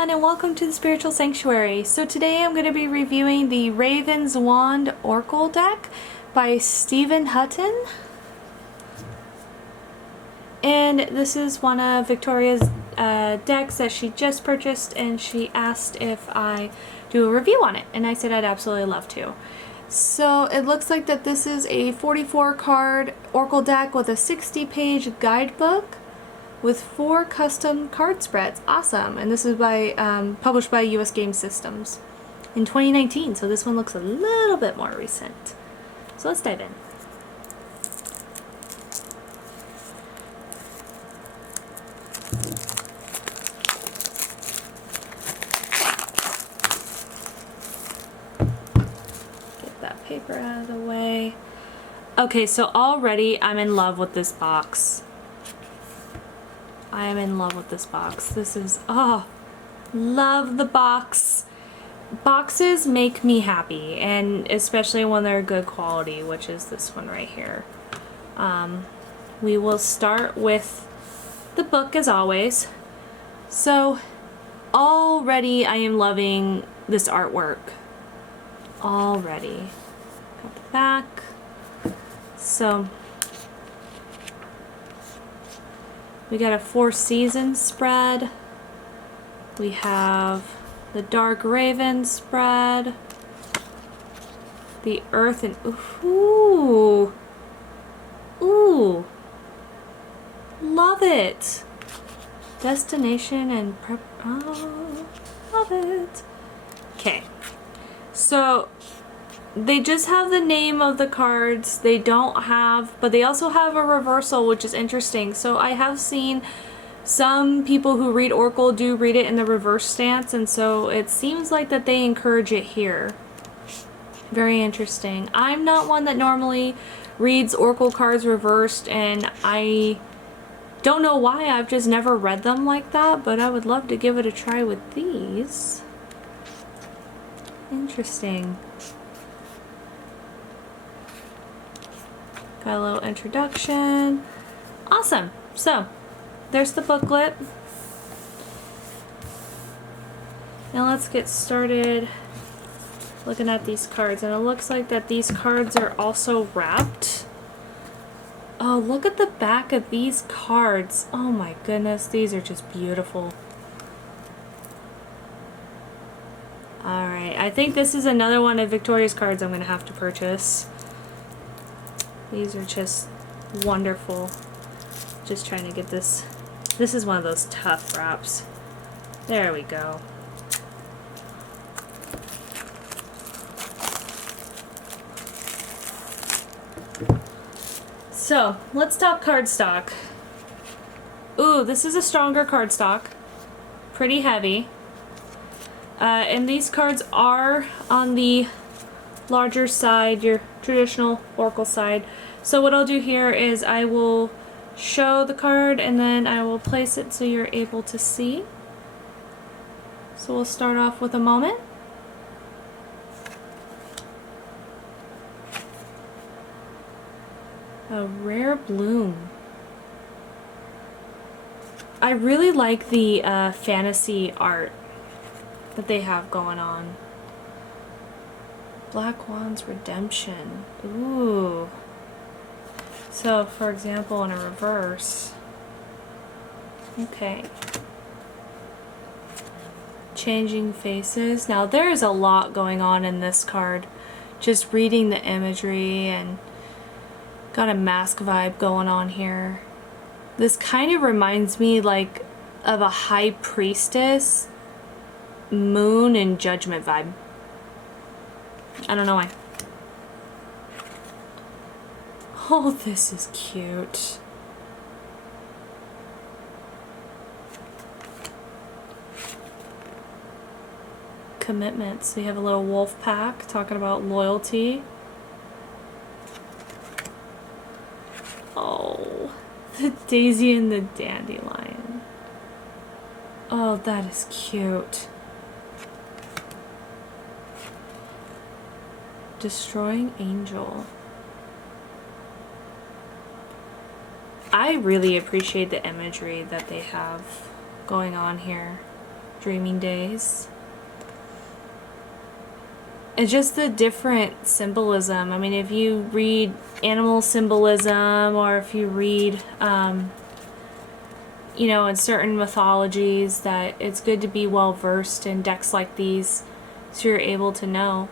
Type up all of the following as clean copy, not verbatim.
everyone, and welcome to the Spiritual Sanctuary. So today I'm going to be reviewing the Raven's Wand Oracle deck by Stephen Hutton. And this is one of Victoria's decks that she just purchased, and she asked if I do a review on it, and I said I'd absolutely love to. So it looks like that this is a 44 card Oracle deck with a 60-page guidebook with 4 custom card spreads. Awesome. And this is by published by US Game Systems in 2019, so this one looks a little bit more recent. So let's dive in. Get that paper out of the way. Okay, so already I'm in love with this box. I am in love with this box. This is, oh, love the box. Boxes make me happy, and especially when they're good quality, which is this one right here. We will start with the book as always. So already I am loving this artwork. Already. Got the back. So we got a 4 season spread. We have the Dark Raven spread. The Earth and ooh. Ooh. Love it. Destination and prep. Oh, love it. Okay. So they just have the name of the cards. They don't have, but they also have a reversal, which is interesting. So I have seen some people who read Oracle do read it in the reverse stance, and so it seems like that they encourage it here. Very interesting. I'm not one that normally reads Oracle cards reversed, and I don't know why. I've just never read them like that, but I would love to give it a try with these. Interesting. Got a little introduction. Awesome. So, there's the booklet. Now let's get started looking at these cards. And it looks like that these cards are also wrapped. Oh, look at the back of these cards. Oh my goodness, these are just beautiful. Alright, I think this is another one of Victoria's cards I'm going to have to purchase. These are just wonderful. Just trying to get this. This is one of those tough wraps. There we go. So, let's talk cardstock. Ooh, this is a stronger cardstock. Pretty heavy. And these cards are on the larger side, your traditional Oracle side. So what I'll do here is I will show the card and then I will place it so you're able to see. So we'll start off with a moment. A rare bloom. I really like the fantasy art that they have going on. Black Wand's Redemption. Ooh. So, for example, in a reverse. Okay. Changing Faces. Now, there's a lot going on in this card. Just reading the imagery and got a mask vibe going on here. This kind of reminds me like of a High Priestess, Moon, and Judgment vibe. I don't know why. Oh, this is cute. Commitment. So you have a little wolf pack talking about loyalty. Oh, the Daisy and the Dandelion. Oh, that is cute. Destroying Angel. I really appreciate the imagery that they have going on here. Dreaming Days. And just the different symbolism. I mean, if you read animal symbolism, or if you read, you know, in certain mythologies, that it's good to be well versed in decks like these so you're able to know.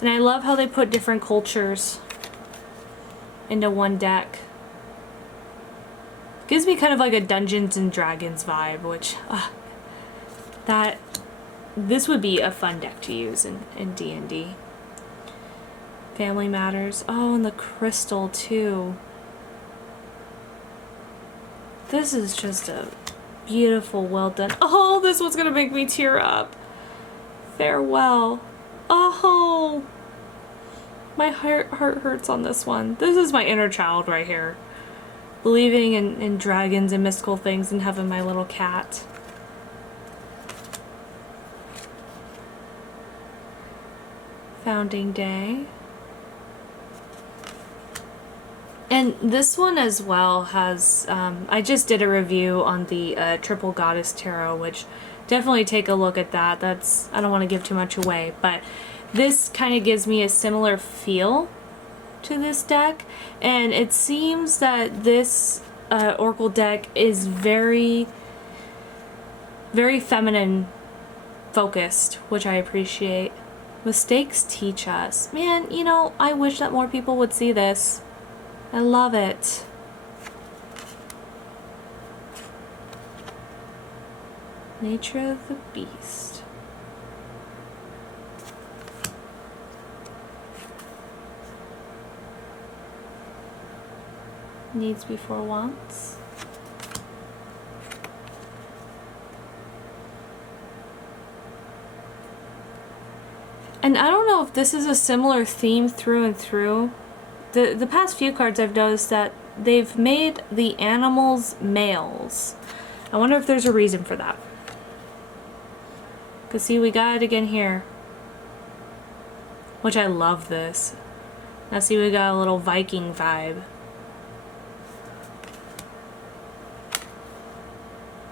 And I love how they put different cultures into one deck. Gives me kind of like a Dungeons and Dragons vibe, which this would be a fun deck to use in D&D. Family Matters. Oh, and the crystal too. This is just a beautiful, well done. Oh, this one's gonna make me tear up. Farewell. Oh, my heart hurts on this one. This is my inner child right here. Believing in dragons and mystical things and having my little cat. Founding Day. And this one as well has, I just did a review on the Triple Goddess Tarot, which definitely take a look at that. That's, I don't want to give too much away, but this kind of gives me a similar feel to this deck, and it seems that this Oracle deck is very, very feminine focused, which I appreciate. Mistakes teach us. Man, you know, I wish that more people would see this. I love it. Nature of the Beast. Needs before wants. And I don't know if this is a similar theme through and through. The past few cards I've noticed that they've made the animals males. I wonder if there's a reason for that. Cause see, we got it again here. Which I love this. Now see, we got a little Viking vibe.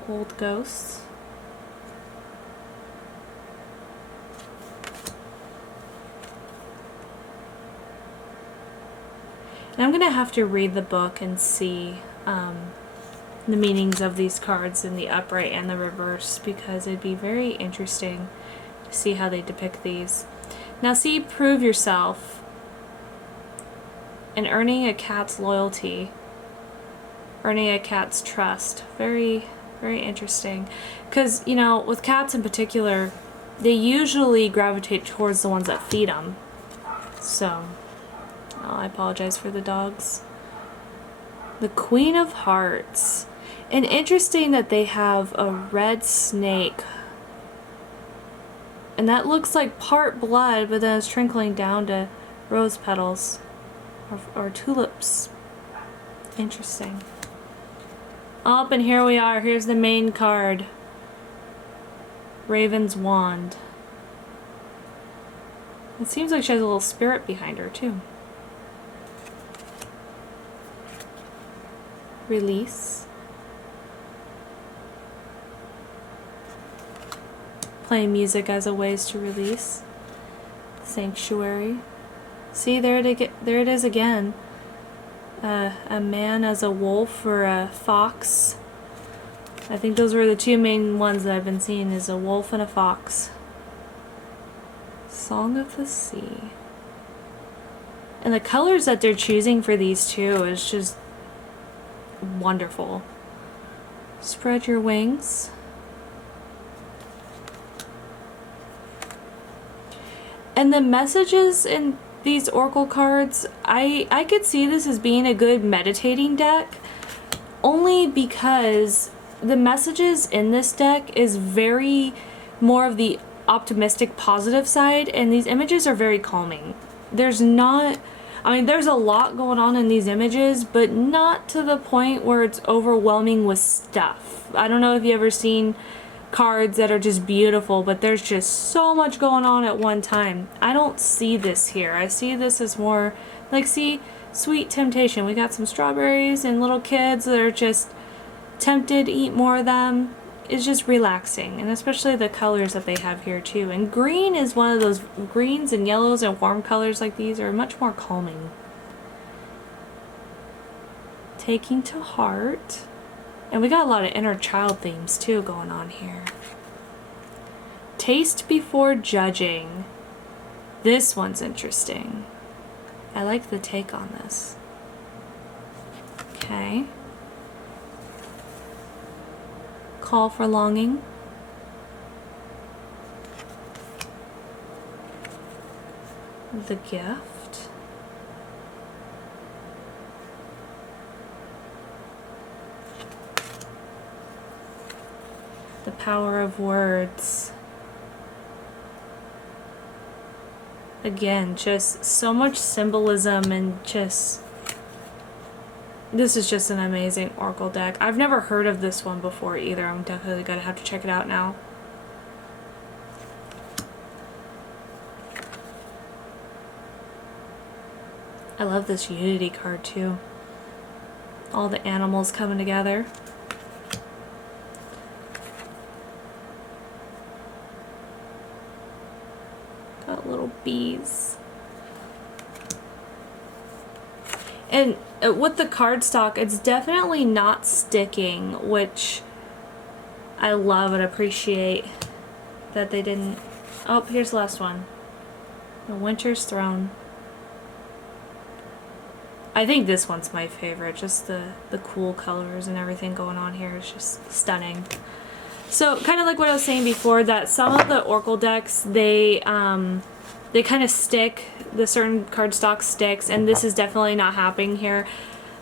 Old ghosts. And I'm gonna have to read the book and see the meanings of these cards in the upright and the reverse, because it'd be very interesting to see how they depict these. Now see, prove yourself. And earning a cat's loyalty. Earning a cat's trust. Very, very interesting. Because, you know, with cats in particular, they usually gravitate towards the ones that feed them. So, I apologize for the dogs. The Queen of Hearts. And interesting that they have a red snake. And that looks like part blood, but then it's trickling down to rose petals. Or tulips. Interesting. Up, and here we are. Here's the main card. Raven's Wand. It seems like she has a little spirit behind her, too. Release. Playing music as a ways to release. Sanctuary. See, there it is again. A man as a wolf or a fox. I think those were the two main ones that I've been seeing, is a wolf and a fox. Song of the Sea. And the colors that they're choosing for these two is just wonderful. Spread your wings. And the messages in these Oracle cards, I could see this as being a good meditating deck, only because the messages in this deck is very more of the optimistic, positive side, and these images are very calming. There's not, I mean, there's a lot going on in these images, but not to the point where it's overwhelming with stuff. I don't know if you've ever seen cards that are just beautiful, but there's just so much going on at one time. I don't see this here. I see this as more like, see, Sweet Temptation. We got some strawberries and little kids that are just tempted to eat more of them. is just relaxing, and especially the colors that they have here too. And green is one of those, greens and yellows and warm colors like these are much more calming. Taking to heart. And we got a lot of inner child themes too going on here. Taste before judging. This one's interesting. I like the take on this. Okay. Call for longing. The gift. The power of words. Again, just so much symbolism and just... This is just an amazing Oracle deck. I've never heard of this one before either. I'm definitely gonna have to check it out now. I love this Unity card too. All the animals coming together. Got little bees. And with the cardstock, it's definitely not sticking, which I love and appreciate that they didn't. Oh, here's the last one. The Winter's Throne. I think this one's my favorite. Just the cool colors and everything going on here is just stunning. So kind of like what I was saying before, that some of the Oracle decks, they kind of stick, the certain cardstock sticks, and this is definitely not happening here.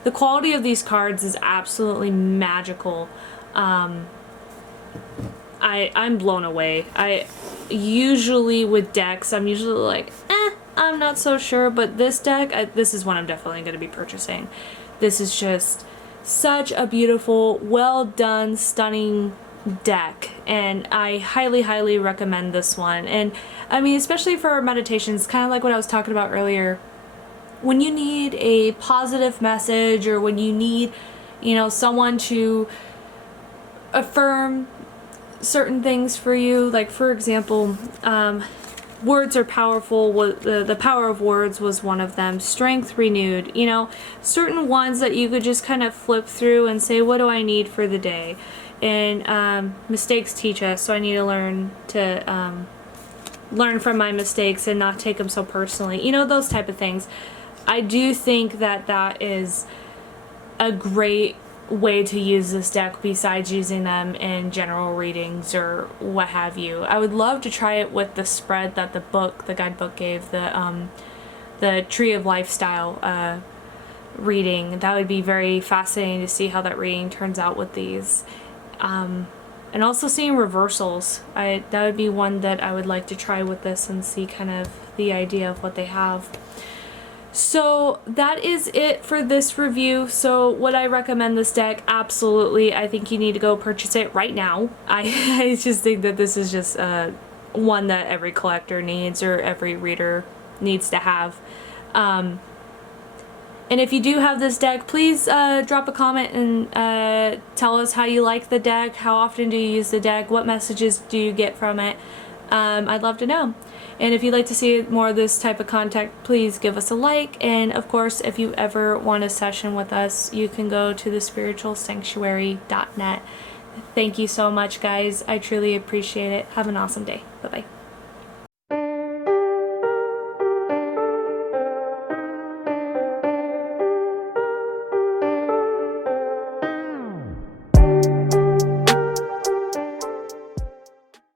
The quality of these cards is absolutely magical. I'm blown away. I usually with decks, I'm usually like, I'm not so sure, but this deck, this is one I'm definitely going to be purchasing. This is just such a beautiful, well done, stunning deck, and I highly recommend this one. And I mean, especially for meditations, kind of like what I was talking about earlier, when you need a positive message, or when you need, you know, someone to affirm certain things for you, like for example, words are powerful. The power of words was one of them. Strength renewed, you know, certain ones that you could just kind of flip through and say, what do I need for the day? And mistakes teach us, so I need to learn to learn from my mistakes and not take them so personally, you know, those type of things. I do think that that is a great way to use this deck besides using them in general readings or what have you. I would love to try it with the spread that the guidebook gave, the Tree of Lifestyle reading. That would be very fascinating to see how that reading turns out with these. And also seeing reversals. That would be one that I would like to try with this and see kind of the idea of what they have. So that is it for this review. So would I recommend this deck? Absolutely. I think you need to go purchase it right now. I just think that this is just one that every collector needs, or every reader needs to have. And if you do have this deck, please drop a comment and tell us how you like the deck, how often do you use the deck, what messages do you get from it. I'd love to know. And if you'd like to see more of this type of content, please give us a like. And of course, if you ever want a session with us, you can go to thespiritualsanctuary.net. Thank you so much, guys. I truly appreciate it. Have an awesome day. Bye-bye.